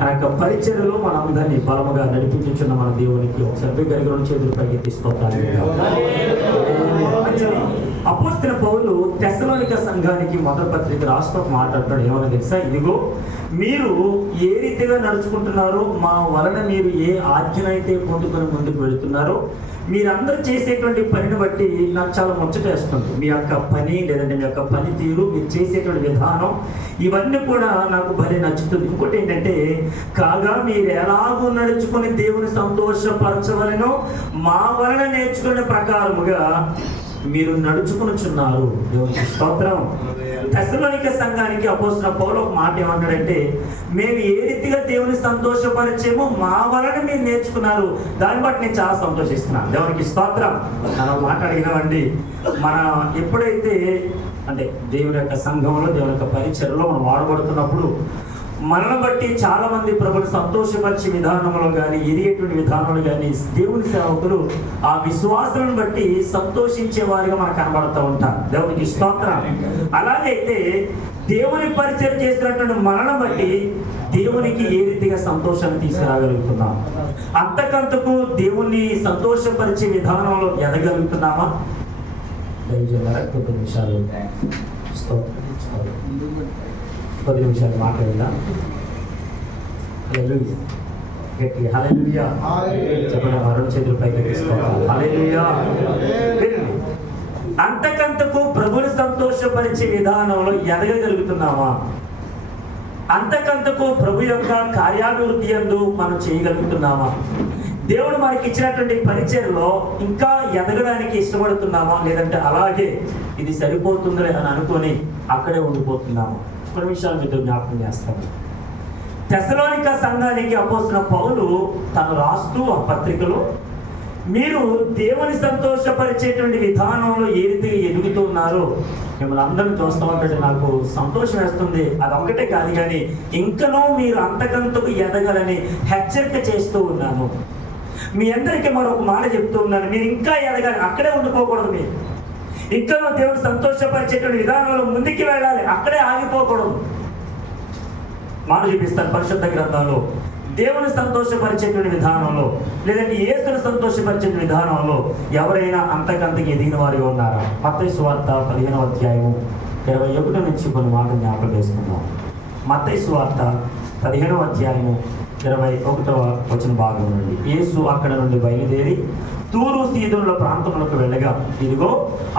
తన యొక్క పరిచర్యలో మనందరినీ బలముగా నడిపించుచున్న మన దేవునికి ఒకసారి దగ్గర చేతులు పైకి తీసుకోవాలి. అపోస్తలుడైన పౌలు తెస్సలోనిక సంఘానికి మొదటి పత్రిక రాస్తూ మాట్లాడతాడు. ఏమన్నా తెలుసా? ఇదిగో మీరు ఏ రీతిగా నడుచుకుంటున్నారో, మా వలన మీరు ఏ ఆజ్ఞనైతే పొందుకొని ముందుకు వెళుతున్నారో, మీరందరూ చేసేటువంటి పనిని బట్టి నాకు చాలా ముచ్చటేస్తుంది. మీ యొక్క పని లేదంటే మీ యొక్క పనితీరు, మీరు చేసేటువంటి విధానం, ఇవన్నీ కూడా నాకు భలే నచ్చుతుంది. ఇంకోటి ఏంటంటే, కాగా మీరు ఎలాగో నడుచుకొని దేవుని సంతోషపరచవలెనో మా వలన నేర్చుకునే ప్రకారముగా మీరు నడుచుకునిచున్నారు. దేవునికి స్తోత్రం. తెస్సలోనిక సంఘానికి అపోస్తలుడైన పౌలు ఒక మాట ఏమన్నాడంటే, మేము ఏ రీతిగా దేవుని సంతోషపరిచేమో మా వలన మీరు నేర్చుకున్నారు, దాన్ని బట్టి నేను చాలా సంతోషిస్తున్నాను. దేవునికి స్తోత్రం. మనం మాట అడిగినామండి, మన ఎప్పుడైతే అంటే దేవుని యొక్క సంఘంలో, దేవుని యొక్క పరిచర్యలో మనం వాడబడుతున్నప్పుడు మనల్ని బట్టి చాలా మంది ప్రభుని సంతోషపరిచే విధానంలో కానీ, ఎరిగేటువంటి విధానంలో కానీ దేవుని సేవకులు ఆ విశ్వాసాలను బట్టి సంతోషించే వారిగా మనకు కనబడుతూ ఉంటారు. దేవునికి స్తోత్రం. అలాగైతే దేవుని పరిచయం చేసినటువంటి మనల్ని బట్టి దేవునికి ఏ రీతిగా సంతోషాన్ని తీసుకురాగలుగుతున్నాం, అంతకంతకు దేవుణ్ణి సంతోషపరిచే విధానంలో ఎదగలుగుతున్నామా? దయచేసి 10 నిమిషాలు 10 నిమిషాలు మాట్లాడిందా? హల్లెలూయా. గట్టి హల్లెలూయా చెప్పండి. మరో చేతుల పైకి తీసుకోవాలి. హల్లెలూయా. అంతకంతకు ప్రభుని సంతోషపరిచే విధానంలో ఎదగగలుగుతున్నామా? అంతకంతకు ప్రభు యొక్క కార్యాభివృద్ధి యందు మనం చేయగలుగుతున్నామా? దేవుడు మనకి ఇచ్చినటువంటి పరిచయంలో ఇంకా ఎదగడానికి ఇష్టపడుతున్నామా? లేదంటే అలాగే ఇది సరిపోతుందిలే అని అనుకొని అక్కడే ఉండిపోతున్నామా? కొన్ని విషయాలు మీతో జ్ఞాపకం చేస్తాను. తెస్సలోనిక సంఘానికి అపోస్తలుడైన పౌలు తను రాస్తూ ఆ పత్రికలో, మీరు దేవుని సంతోషపరిచేటువంటి విధానంలో ఏ రీతిగా ఎదుగుతున్నారో మిమ్మల్ని అందరినీ చూస్తూ ఉంటే నాకు సంతోషం వేస్తుంది. అది ఒక్కటే కాదు కానీ ఇంకనూ మీరు అంతకంతకు ఎదగాలని హెచ్చరిక చేస్తూ ఉన్నాను. మీ అందరికీ మరొక మాట చెప్తూ ఉన్నాను, మీరు ఇంకా ఎదగాలి, అక్కడే ఉండిపోకూడదు. మీరు ఇంకా దేవుడు సంతోషపరిచేటువంటి విధానంలో ముందుకు వెళ్ళాలి, అక్కడే ఆగిపోకూడదు. మాట చూపిస్తాను పరిశుద్ధ గ్రంథంలో. దేవుని సంతోషపరిచేటువంటి విధానంలో లేదంటే యేసుని సంతోషపరిచే విధానంలో ఎవరైనా అంతకంతకి ఎదిగిన వారిగా ఉన్నారా? మత్తయి సువార్త 15వ అధ్యాయము 21 నుంచి కొన్ని మాటలు జ్ఞాపకం చేసుకుందాం. మత్తయి సువార్త 15వ అధ్యాయము 21వ వచన భాగం నుండి. యేసు అక్కడ నుండి బయలుదేరి తూరు సీదోనుల ప్రాంతములకు వెళ్ళగా, ఇదిగో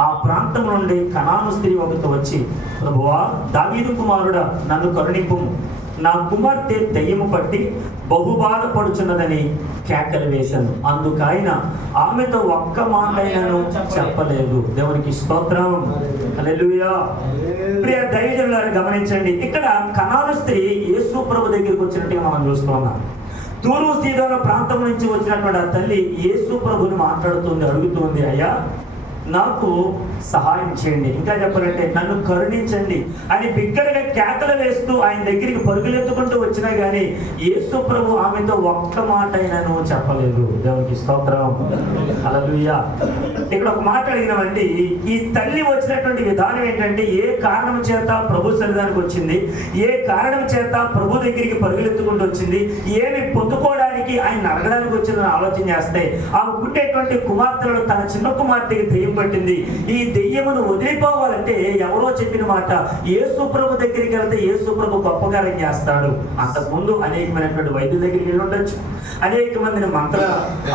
ఆ ప్రాంతం నుండి కనాను స్త్రీ ఒకటి వచ్చి, ప్రభువా, దావీదు కుమారుడా, నన్ను కరుణింపుము, నా కుమార్తె దెయ్యము పట్టి బహు బాధపడుచున్నదని కేకలు వేశాను. అందుకైన ఆమెతో ఒక్క మాటైనను చెప్పలేదు. దేవునికి స్తోత్రం. హల్లెలూయా. ప్రియ దైవజనులారా గమనించండి, ఇక్కడ కనాను స్త్రీ యేసు ప్రభు దగ్గరికి వచ్చినట్టుగా మనం చూస్తున్నాం. తూరు సీదోను ప్రాంతం నుంచి వచ్చినటువంటి ఆ తల్లి యేసు ప్రభుని మాట్లాడుతుంది, అడుగుతుంది, అయ్యా నాకు సహాయం చేయండి, ఇంకా చెప్పాలంటే నన్ను కరుణించండి అని బిగ్గరగా కేకలు వేస్తూ ఆయన దగ్గరికి పరుగులెత్తుకుంటూ వచ్చినా కానీ యేసు ప్రభు ఆమెతో ఒక్క మాట అయినాను చెప్పలేదు. దేవునికి స్తోత్రం. హల్లెలూయా. ఇక్కడ ఒక మాట అడిగినామండి, ఈ తల్లి వచ్చినటువంటి విధానం ఏంటంటే, ఏ కారణం చేత ప్రభు సన్నిధానికి వచ్చింది, ఏ కారణం చేత ప్రభు దగ్గరికి పరుగులెత్తుకుంటూ వచ్చింది, ఏమి పొందుకోవడానికి ఆయన అడగడానికి వచ్చిందని ఆలోచన చేస్తే ఆమె పుట్టేటువంటి కుమార్తెలు తన చిన్న కుమార్తెకి దెయ్యం పట్టింది. ఈ దెయ్యమును వదిలిపోవాలంటే ఎవరో చెప్పిన మాట, యేసు ప్రభు దగ్గరికి వెళ్తే యేసు ప్రభు గొప్ప కార్యం చేస్తాడు. అంతకుముందు అనేకమైనటువంటి వైద్యుల దగ్గరికి వెళ్ళి ఉండొచ్చు, అనేక మందిని మంత్ర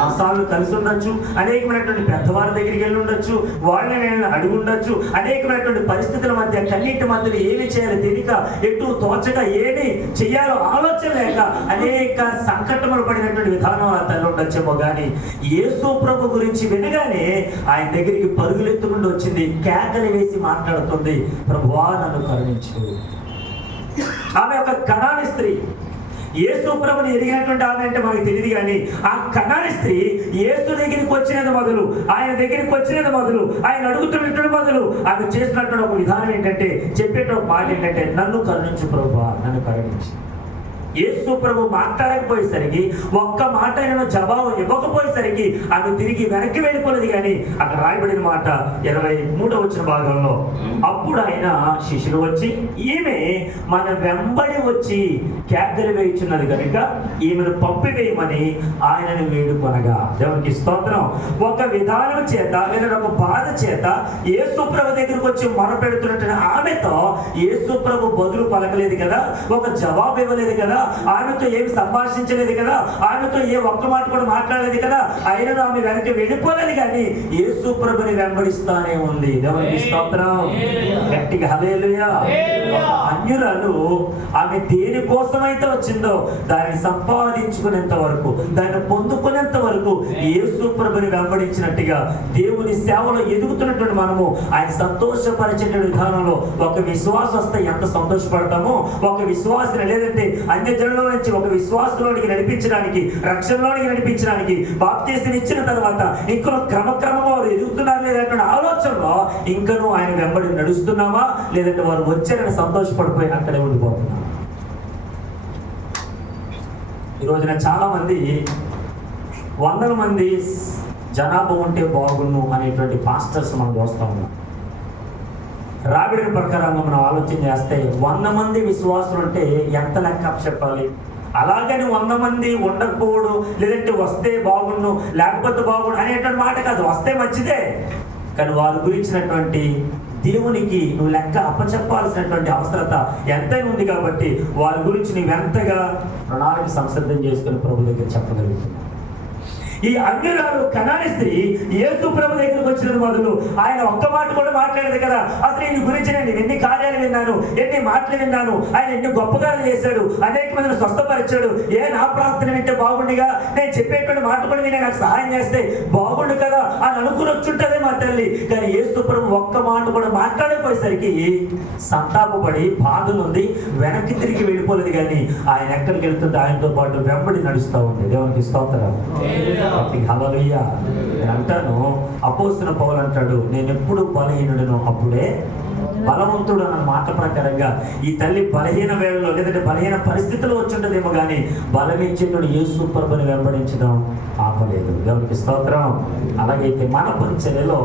ఆసాలు కలిసి ఉండొచ్చు, అనేకమైనటువంటి పెద్దవారి దగ్గరికి వెళ్ళి ఉండొచ్చు, వాళ్ళని అడిగి ఉండొచ్చు. అనేకమైనటువంటి పరిస్థితుల మధ్య కన్నీటి మధ్యలో ఏమి చేయాలి తెలియక, ఎటు తోచగా ఏమి చెయ్యాలో ఆలోచన లేక అనేక సంకటములు పడినటువంటి విధానం ఆ తల్లి ఉండొచ్చేమో కానీ యేసు ప్రభు గురించి వినగానే ఆయన దగ్గరికి పరుగులెత్తుకుంటూ వచ్చింది, కేకలు వేసి మాట్లాడుతుంది, ప్రభువా నన్ను కరుణించు. ఆమె ఒక కనాని స్త్రీ. యేసు ప్రభుని ఎరిగినటువంటి ఆమె అంటే మనకు తెలియదు కానీ ఆ కనాని స్త్రీ యేసు దగ్గరికి వచ్చినది మొదలు, ఆయన దగ్గరికి వచ్చినది మొదలు, ఆయన అడుగుతున్నటువంటి మొదలు ఆమె చేసినటువంటి ఒక విధానం ఏంటంటే, చెప్పేట ఒక మాట ఏంటంటే, నన్ను కరుణించు ప్రభువా, నన్ను కరుణించు. యేసు ప్రభు మాట్లాడకపోయేసరికి, ఒక్క మాట ఆయన జవాబు ఇవ్వకపోయేసరికి ఆమె తిరిగి వెనక్కి వెళ్ళిపోలేదు. కానీ అక్కడ రాయబడిన మాట 23వ వచన భాగంలో, అప్పుడు ఆయన శిష్యులు వచ్చి ఈమె మన వెంబడి వచ్చి కేకలు వేయుచున్నది కనుక ఈమెను పంపివేయమని ఆయనను వేడుకొనగా. దేవునికి స్తోత్రం. ఒక విధానం చేత లేదా ఒక బాధ చేత యేసు ప్రభు దగ్గరికి వచ్చి మొరపెడుతున్నట్టు ఆమెతో యేసు ప్రభు బదులు పలకలేదు కదా, ఒక జవాబు ఇవ్వలేదు కదా, ఆమెతో ఏమి సంభాషించలేదు కదా, ఆమెతో ఏ ఒక్క మాట కూడా మాట్లాడలేదు కదా. అయినా ఆమె వెనక్కి వెళ్ళిపోలేదు. కానీ యేసు ప్రభుని వెంబడిస్తానే ఉంది. దేవునికి స్తోత్రం. గట్టిగా హల్లెలూయా. అన్యురాలు ఆమె దేని కోసమైతే వచ్చిందో దాన్ని సంపాదించుకునేంత వరకు, దాన్ని పొందుకునేంత వరకు యేసు ప్రభుని వెంబడించినట్టుగా దేవుని సేవలో ఎదుగుతున్నటువంటి మనము ఆయన సంతోషపరిచే విధానంలో ఒక విశ్వాసం వస్తే ఎంత సంతోషపడతామో, ఒక విశ్వాసం లేదంటే అన్య జనుల నుంచి ఒక విశ్వాసంలోనికి నడిపించడానికి, రక్షణలోనికి నడిపించడానికి బాప్తీసం ఇచ్చిన తర్వాత ఇంకా క్రమక్రమంగా వారు ఎదుగుతున్నారు లేదంటే ఆలోచనలో ఇంకనూ ఆయన వెంబడి నడుస్తున్నామా, లేదంటే వారు వచ్చారని సంతోషపడిపోయి అక్కడే ఉండిపోతున్నాం. ఈ రోజున చాలా మంది 100 మంది జనాభా ఉంటే బాగుండు అనేటువంటి పాస్టర్స్ మనం చూస్తూ ఉన్నాం. రాబడిన ప్రకారంగా మనం ఆలోచన చేస్తే 100 మంది విశ్వాసులు ఉంటే ఎంత లెక్క చెప్పాలి? అలాగని 100 మంది ఉండకపోవడం, లేదంటే వస్తే బాగుండు లేకపోతే బాగుండు అనేటువంటి మాట కాదు. వస్తే మంచిదే, కానీ వారి గురించినటువంటి దేవునికి నువ్వు లెక్క అప్పచెప్పాల్సినటువంటి అవసరత ఎంతైనా ఉంది. కాబట్టి వారి గురించి నువ్వెంతగా ప్రణాళిక సంసిద్ధం చేసుకుని ప్రభు దగ్గర చెప్పగలుగుతున్నావు. ఈ అన్యురాలు కనాని స్త్రీ యేసు ప్రభు దగ్గరికి వచ్చిన మొదలు ఆయన ఒక్క మాట కూడా మాట్లాడదు కదా. అసలు ఈయన గురించి నేను ఎన్ని కార్యాలు విన్నాను, ఎన్ని మాటలు విన్నాను, ఆయన ఎన్ని గొప్పగాలు చేశాడు, అనేక మందిని స్వస్థపరిచాడు, నా ప్రార్థన వింటే బాగుండిగా, నేను చెప్పేటువంటి మాట కూడా విని నాకు సహాయం చేస్తే బాగుండు కదా అని అనుకుని వచ్చుంటదే మా తల్లి. కానీ యేసు ప్రభు ఒక్క మాట కూడా మాట్లాడకపోయేసరికి సంతాపపడి బాధ ఉంది, వెనక్కి తిరిగి వెళ్ళిపోలేదు. కానీ ఆయన ఎక్కడికి వెళ్తుంటే ఆయనతో పాటు వెంబడి నడుస్తూ ఉంది. దేవునికి స్తోత్రం. హల్లెలూయా. నేను అంటాను, అపోస్తలుడైన పౌలు అంటాడు, నేను ఎప్పుడు బలహీనుడను అప్పుడే బలవంతుడు అన్న మాట ప్రకారంగా ఈ తల్లి బలహీన వేళలో లేదంటే బలహీన పరిస్థితుల్లో వచ్చుంటదేమో కానీ బలమిచ్చేటుడు యేసు ప్రభుని వెంబడించడం ఆపలేదు. దేవునికి స్తోత్రం. అలాగైతే మన పరిచర్యలో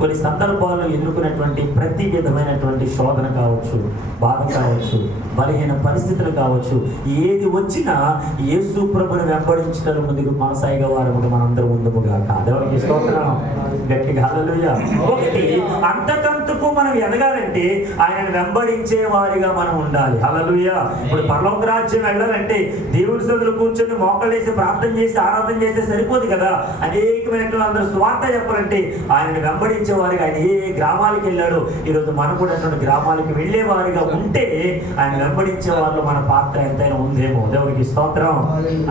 కొన్ని సందర్భాల్లో ఎదుర్కొనేటువంటి ప్రతి విధమైనటువంటి శోధన కావచ్చు, బాధ కావచ్చు, బలహీన పరిస్థితులు కావచ్చు, ఏది వచ్చినా యేసు ప్రభుని వెంబడించడం ముందుకు కొనసాగే వారు మనందరం ముందుగా. దేవునికి స్తోత్రం. గట్టిగా హల్లెలూయా. ఒకటి, అంతకంతకు మనం ఎదగాలంటే ఆయనను వెంబడించే వారిగా మనం ఉండాలి. హల్లెలూయా. ఇప్పుడు పరలోక రాజ్యం వెళ్ళాలంటే దేవుడి సదులు కూర్చొని మోకలేసి ప్రార్థన చేసి ఆరాధన చేస్తే సరిపోదు కదా. అనేకమైనటువంటి అందరూ స్వార్థ చెప్పాలంటే ఆయనను వెంబడించే వారిగా, ఆయన ఏ గ్రామాలకు వెళ్ళాడు, ఈరోజు మనం కూడా అటువంటి గ్రామాలకు వెళ్ళే వారిగా ఉంటే ఆయన వెంబడించే వారిలో మన పాత్ర ఎంతైనా ఉందేమో. దేవునికి స్తోత్రం.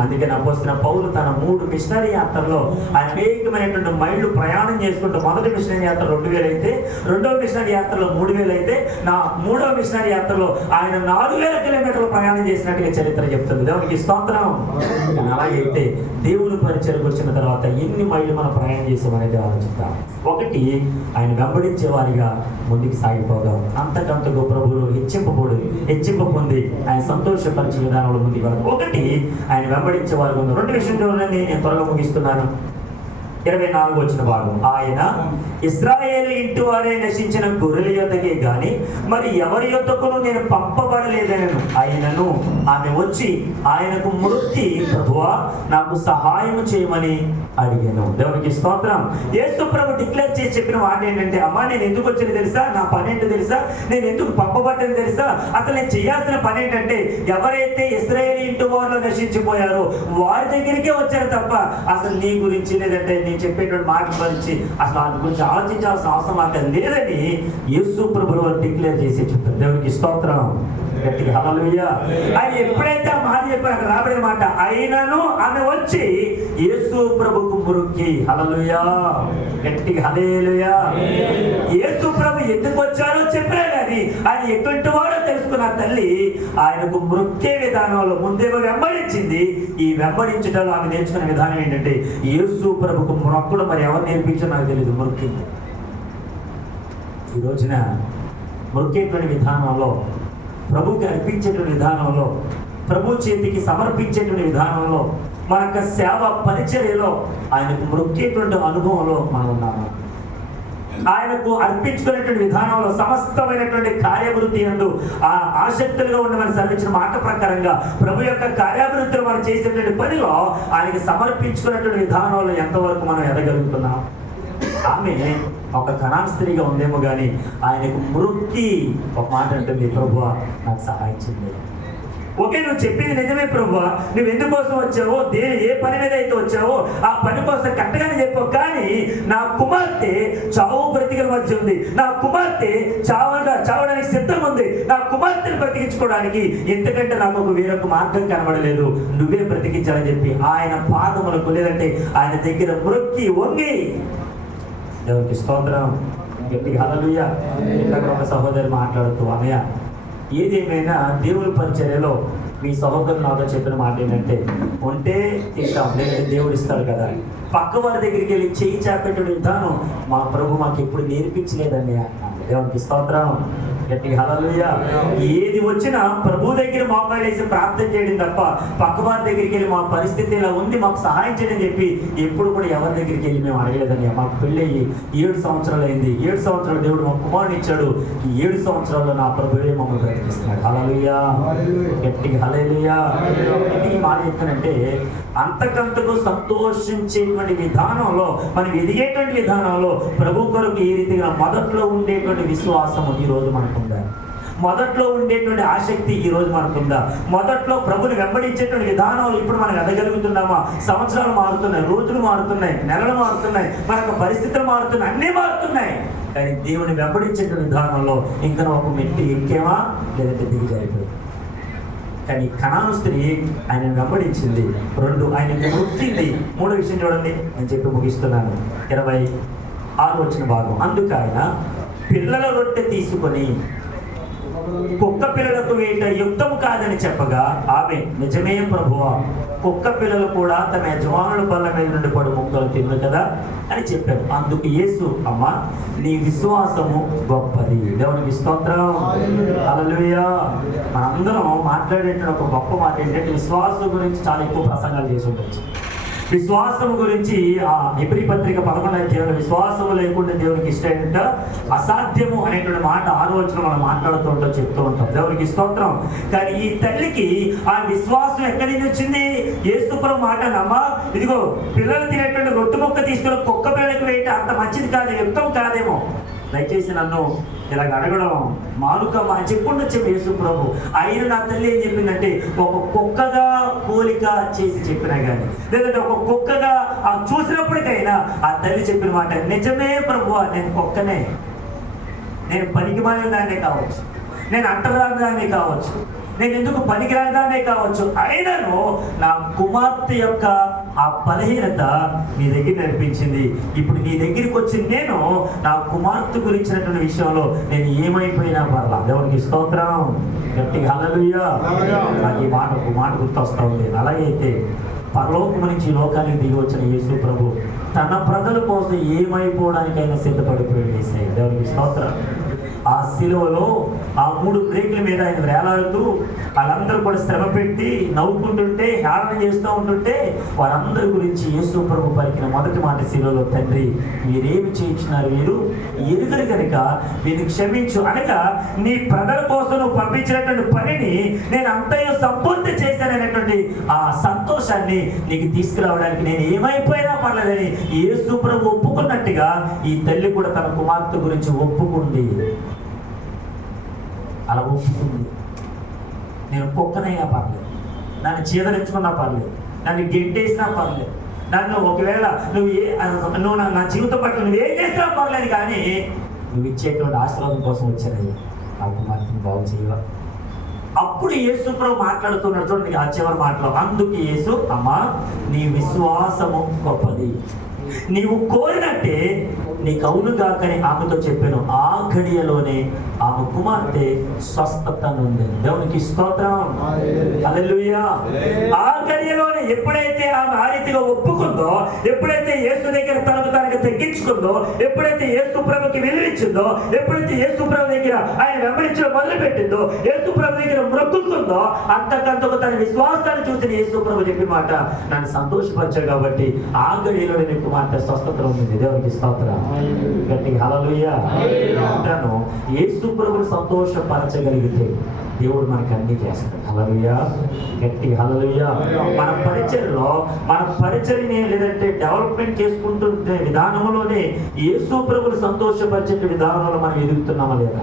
అందుకని అపోస్తలుడైన పౌలు తన 3 మిషనరీ యాత్రలో ఆయన అనేకమైనటువంటి మైళ్ళు ప్రయాణం చేసుకుంటూ, మొదటి మిషనరీ యాత్ర 2000 అయితే, రెండవ మిషనరీ యాత్రలో 3000 అయితే, నా 3వ మిషనరీ యాత్రలో ఆయన 4000 కిలోమీటర్లు ప్రయాణం చేసినట్టుగా చరిత్ర చెప్తుంది. దేవునికి స్తోత్రం. అలాగైతే దేవుని పరిచయకు వచ్చిన తర్వాత ఎన్ని మైళ్ళు మనం ప్రయాణం చేసామనేది ఆలోచిద్దాం. ఒకటి, ఆయన వెంబడించే వారిగా ముందుకు సాగిపోదాం. అంతకంతకు ప్రభువులు హెచ్చింపు పొంది ఆయన సంతోషపరిచే విధానంలో ముందుకు వెళ్దాం. ఒకటి, ఆయన వెంబడించే వారు ఉంది. 2 విషయంలోనే నేను త్వరగా ముగిస్తున్నాను. 24 వచ్చిన భాగం, ఆయన ఇశ్రాయేలు ఇంటి వారే నశించిన గొర్రెల యొద్దకే గాని మరి ఎవరి యొద్దకును నేను పంపబడలేదనను. ఆయనను ఆమె వచ్చి ఆయనకు మొక్కి, ప్రభువా నాకు సహాయం చేయమని అడిగాను. దేవునికి స్తోత్రం. యేసు ప్రభు డిక్లేర్ చేసి చెప్పిన మాట ఏంటంటే, అమ్మా నేను ఎందుకు వచ్చింది తెలుసా, నా పని ఏంటో తెలుసా, నేను ఎందుకు పంపబడ్డని తెలుసా, అసలు నేను చేయాల్సిన పని ఏంటంటే ఎవరైతే ఇశ్రాయేలు ఇంటి వారిలో నశించిపోయారో వారి దగ్గరికే వచ్చారు తప్ప అసలు నీ గురించి లేదంటే నేను చెప్పేటువంటి మాటల గురించి అసలు వాటి గురించి ఆలోచించాల్సిన అవసరం మాకు లేదని యేసు ప్రభువు డిక్లేర్ చేసి చెప్తారు. దేవునికి స్తోత్రం. గట్టిగా హల్లెలూయా. ఆయన ఎప్పుడైతే ఆ మాట చెప్పారు, అక్కడ రాబడిన మాట, అయినను ఆమె వచ్చి యేసు ప్రభుకు మొక్కి. హల్లెలూయా. గట్టిగా హల్లెలూయా. యేసు ప్రభు ఎందుకు వచ్చారో చెప్పినా కానీ ఆయన ఎటువంటి వాడో తెలుసుకున్న తల్లి ఆయనకు మొక్కే విధానంలో ముందేమో వెంబడించింది. ఈ వెంబడించడంలో ఆమె నేర్చుకునే విధానం ఏంటంటే, యేసు ప్రభుకు మొక్కడు మరి ఎవరు నేర్పించారో నాకు తెలియదు, మొక్కింది. ఈ రోజున మొక్కేటువంటి విధానంలో, ప్రభుకి అర్పించేటువంటి విధానంలో ప్రభు చేతికి సమర్పించేటువంటి విధానంలో, మన యొక్క సేవ పరిచర్యలో ఆయనకు మొక్కేటువంటి అనుభవంలో మనం ఉన్నాము. ఆయనకు అర్పించుకునేటువంటి విధానంలో సమస్తమైనటువంటి కార్యాభివృద్ధి యందు ఆ ఆసక్తులుగా ఉండమని సెలవిచ్చిన మాట ప్రకారంగా ప్రభు యొక్క కార్యాభివృద్ధిలో మనం చేసేటువంటి పనిలో ఆయనకి సమర్పించుకునేటువంటి విధానంలో ఎంతవరకు మనం ఎదగలుగుతున్నాం. ఆమె ఒక కనాన్ స్త్రీగా ఉందేమో కానీ ఆయనకు మొక్కి ఒక మాట అంటుంది, ప్రభువా నాకు సహాయం చేయండి. ఓకే, నువ్వు చెప్పింది నిజమే ప్రభువా, నువ్వు ఎందుకోసం వచ్చావో, ఏ పని మీద అయితే వచ్చావో ఆ పని కోసం కరెక్ట్గానే చెప్పావు, కానీ నా కుమార్తె చావు బ్రతికల మధ్య ఉంది, నా కుమార్తె చావడానికి సిద్ధం ఉంది, నా కుమార్తెను బ్రతికించుకోవడానికి ఎందుకంటే నాకు ఒక వేరొక మార్గం కనబడలేదు, నువ్వే బ్రతికించాలని చెప్పి ఆయన పాదములకు లేదంటే ఆయన దగ్గర మొక్కి వంగి, దేవునికి స్తోత్రం, గట్టిగా హల్లెలూయా. ఇందాక ఒక సహోదరి మాట్లాడుతూ, అన్నయ్య ఏదేమైనా దేవుని పరిచర్యలో మీ సహోదరులు నాతో చెప్పిన మాట ఏంటంటే, ఉంటే తింటాం లేదంటే దేవుడు ఇస్తాడు కదా. పక్క వారి దగ్గరికి వెళ్ళి చేయి చాపెట్టే విధానం మా ప్రభు మాకు ఎప్పుడు నేర్పించలేదండి. దేవునికి స్తోత్రం, గట్టిగా హల్లెలూయా. ఏది వచ్చినా ప్రభు దగ్గర మోకాళ్ళేసి ప్రార్థన చేయడం తప్ప పక్క వారి దగ్గరికి వెళ్ళి మా పరిస్థితి ఇలా ఉంది మాకు సహాయం చేయడం చెప్పి ఎప్పుడు కూడా ఎవరి దగ్గరికి వెళ్ళి మేము అడగలేదని. మాకు పెళ్ళి 7 సంవత్సరాలు అయింది. 7 సంవత్సరాలు దేవుడు మా కుమారుని ఇచ్చాడు. ఈ 7 సంవత్సరాల్లో నా ప్రభువే మమ్మల్ని బ్రతికిస్తున్నాడు. హల్లెలూయా, గట్టిగా హల్లెలూయా. ఎందుకు ఈ మాట చెప్తానంటే, అంతకంతకు సంతోషించేటువంటి విధానంలో, మనం ఎదిగేటువంటి విధానంలో ప్రభు కొరకు ఏ రీతిగా మొదట్లో ఉండేటువంటి విశ్వాసము ఈ రోజు మనకుందా, మొదట్లో ఉండేటువంటి ఆసక్తి ఈ రోజు మనకుందా, మొదట్లో ప్రభుని వెంబడించేటువంటి విధానాలు ఇప్పుడు మనం ఎదగలుగుతున్నామా? సంవత్సరాలు మారుతున్నాయి, రోజులు మారుతున్నాయి, నెలలు మారుతున్నాయి, మనకు పరిస్థితులు మారుతున్నాయి, అన్నీ మారుతున్నాయి, కానీ దేవుని వెంబడించేటువంటి విధానంలో ఇంకా ఒక మెట్టు ఎక్కేమా లేదంటే దిగజారిపోయి. కానీ కనాను స్త్రీ ఆయన వెంబడించింది, 2 ఆయన మొక్కింది, 3 విషయం చూడండి, నేను చెప్పి ముగిస్తున్నాను. 26 వచ్చిన భాగం, అందుకు ఆయన పిల్లల రొట్టె తీసుకొని కుక్క పిల్లలకు వేయట యుక్తం కాదని చెప్పగా ఆమె, నిజమే ప్రభువా, కుక్క పిల్లలు కూడా తమ యజమానుల బల్ల మీద నుండి పడు ముక్కలు తిన్ను కదా అని చెప్పారు. అందుకు యేసు, అమ్మ నీ విశ్వాసము గొప్పది. దేవునికి స్తోత్రం, హల్లెలూయా. మనందరం మాట్లాడేటువంటి ఒక గొప్ప మాట ఏంటంటే, విశ్వాసం గురించి చాలా ఎక్కువ ప్రసంగాలు చేసి ఉండొచ్చు. విశ్వాసం గురించి ఆ హెబ్రీ పత్రిక 11వ అధ్యాయంలో విశ్వాసము లేకుండా దేవునికి ఇష్టం అసాధ్యము అనేటువంటి మాట 6వ వచనం మనం మాట్లాడుతూ ఉంటాం, చెప్తూ ఉంటాం. దేవునికి స్తోత్రం. కానీ ఈ తల్లికి ఆ విశ్వాసం ఎక్కడి నుంచి వచ్చింది? యేసుప్రభు మాట, నమ్మా ఇదిగో పిల్లలు తినేటువంటి రొట్టె మొక్క తీసుకుని కుక్క పిల్లలకి వేయటం అంత మంచిది కాదు, యుక్తం కాదేమో, దయచేసి నన్ను ఇలాగ అడగడం మానుకమ్మా అని చెప్పుండొచ్చు యేసు ప్రభు. అయిన నా తల్లి ఏం చెప్పిందంటే, ఒక కుక్కగా పోలిక చేసి చెప్పినా కానీ, లేదంటే ఒక కుక్కగా ఆ చూసినప్పటికైనా ఆ తల్లి చెప్పిన మాట, నిజమే ప్రభు, నేను కుక్కనే, నేను పనికిమాలిన దాన్నే కావచ్చు, నేను అంటరాని దాన్నే కావచ్చు, నేను ఎందుకు పనికిరాని దాన్నే కావచ్చు, అయినను నా కుమార్తె యొక్క ఆ బలహీనత నీ దగ్గర నడిపించింది. ఇప్పుడు నీ దగ్గరికి వచ్చి నేను నా కుమార్తె గురించినటువంటి విషయంలో నేను ఏమైపోయినా పర్లా. దేవునికి స్తోత్రం, గట్టిగా హల్లెలూయా. నాకు ఈ మాట గుర్తొస్తా ఉంది. అలాగైతే పరలోకము నుంచి ఈ లోకానికి దిగి వచ్చిన యేసు ప్రభు తన ప్రజల కోసం ఏమైపోవడానికైనా సిద్ధపడిపోయాడు యేసయ్య. దేవునికి స్తోత్రం. ఆ శిలువలో ఆ 3 బ్రేకుల మీద ఆయన వేలాడుతూ వాళ్ళందరూ కూడా శ్రమ పెట్టి నవ్వుకుంటుంటే, హేళన చేస్తూ ఉంటుంటే వారందరి గురించి యేసు ప్రభు పలికిన మొదటి మాట శిలువలో, తండ్రి మీరేమి చేయించినారు, వీరు ఎరుగరు కనుక వీరిని క్షమించు అనగా, నీ ప్రజల కోసం నువ్వు పంపించినటువంటి పనిని నేను అంతయు సంపూర్తి చేశాననేటువంటి ఆ సంతోషాన్ని నీకు తీసుకురావడానికి నేను ఏమైపోయినా పర్లేదని యేసు ప్రభు ఒప్పుకున్నట్టుగా ఈ తల్లి కూడా తన కుమార్తె గురించి ఒప్పుకుంది. అలా ఒప్పుకుంది. నేను కుక్కనైనా పర్లేదు, నన్ను చీదరించుకున్నా పర్లేదు, నన్ను గెంటేసినా పర్లేదు, నన్ను ఒకవేళ నువ్వు నా జీవితం పట్ల నువ్వేం చేసినా పర్లేదు, కానీ నువ్వు ఇచ్చేటువంటి ఆశీర్వాదం కోసం వచ్చాను, నా కుమార్తెను బాగు చేయవా? అప్పుడు యేసు ప్రభు మాట్లాడుతున్నాడు చూడండి ఆ చివరి మాటలో, అందుకు యేసు, అమ్మా నీ విశ్వాసము గొప్పది, నీవు కోరినట్టే నీకు అవును కాకని ఆమెతో చెప్పాను. ఆ ఘడియలోనే ఆమె కుమార్తె స్వస్థత నొందింది. దేవునికి స్తోత్రం. హల్లెలూయా. ఆ గడియలోనే ఎప్పుడైతే ఆమె ఆ రీతిగా ఒప్పుకుందో, ఎప్పుడైతే యేసు దగ్గర తనకు తగ్గించుకుందో, ఎప్పుడైతే యేసు ప్రభుకి విలువిచ్చిందో, ఎప్పుడైతే యేసు ప్రభు దగ్గర ఆయన వెంబడించడం మొదలు పెట్టిందో, యేసు ప్రభు దగ్గర మొక్కుకుందో, అంతకంతకు తన విశ్వాసాన్ని చూసిన యేసు ప్రభు చెప్పిన మాట నన్ను సంతోషపరిచాడు కాబట్టి ఆ గడియలోనే నీ కుమార్తె స్వస్థత ఉంది. దేవునికి స్తోత్రం. గట్టి హల్లెలూయా అంటాను. యేసు ప్రభుని సంతోషపరచగలిగితే దేవుడు మనకి అన్ని చేస్తాడు. హల్లెలూయా. గట్టి హల్లెలూయా. మన పరిచర్ని లేదంటే డెవలప్మెంట్ చేసుకుంటున్న విధానంలోనే యేసు ప్రభుని సంతోషపరిచే విధానంలో మనం ఎదుగుతున్నామా లేదా?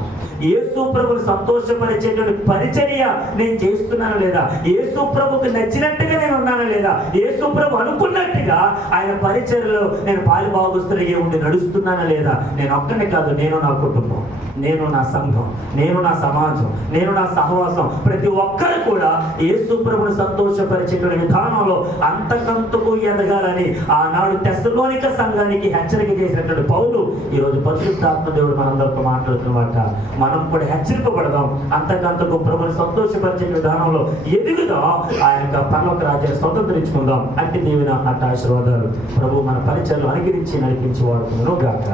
యేసు ప్రభుని సంతోషపరిచేటువంటి పరిచర్య నేను చేస్తున్నానా లేదా? యేసు ప్రభుకి నచ్చినట్టుగా నేను ఉన్నానా లేదా? యేసు ప్రభు అనుకున్నట్టుగా ఆయన పరిచర్యలో నేను పాలుభాగస్తుడిగా ఉండి నడుస్తున్నానా లేదా? నేను ఒక్కనే కాదు, నేను నా కుటుంబం, నేను నా సంఘం, నేను నా సమాజం, నేను నా సహవాసం, ప్రతి ఒక్కరు కూడా యేసు ప్రభుని సంతోషపరిచేటువంటి విధానంలో అంతకంతకు ఎదగాలని ఆనాడు తెస్సలోనిక సంఘానికి హెచ్చరిక చేసినటువంటి పౌలు ఈరోజు పరిశుద్ధాత్మ దేవుడు మనందరితో మాట్లాడుతున్నమాట. మనం కూడా హెచ్చరింపబడదాం, అంతకంతకు ప్రభుని సంతోషపరిచే విధానంలో ఎదుగుదాం, ఆయన పరలోక రాజ్యాన్ని స్వతంత్రించుకుందాం. అంటే దీవెన అట్ట ఆశీర్వాదాలు ప్రభు మన పరిచయలు అనుగ్రహించి నడిపించి వాడుతున్నాను గాక.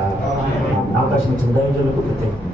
అవకాశం ఇచ్చిన దైవజనులకు కృతజ్ఞతలు.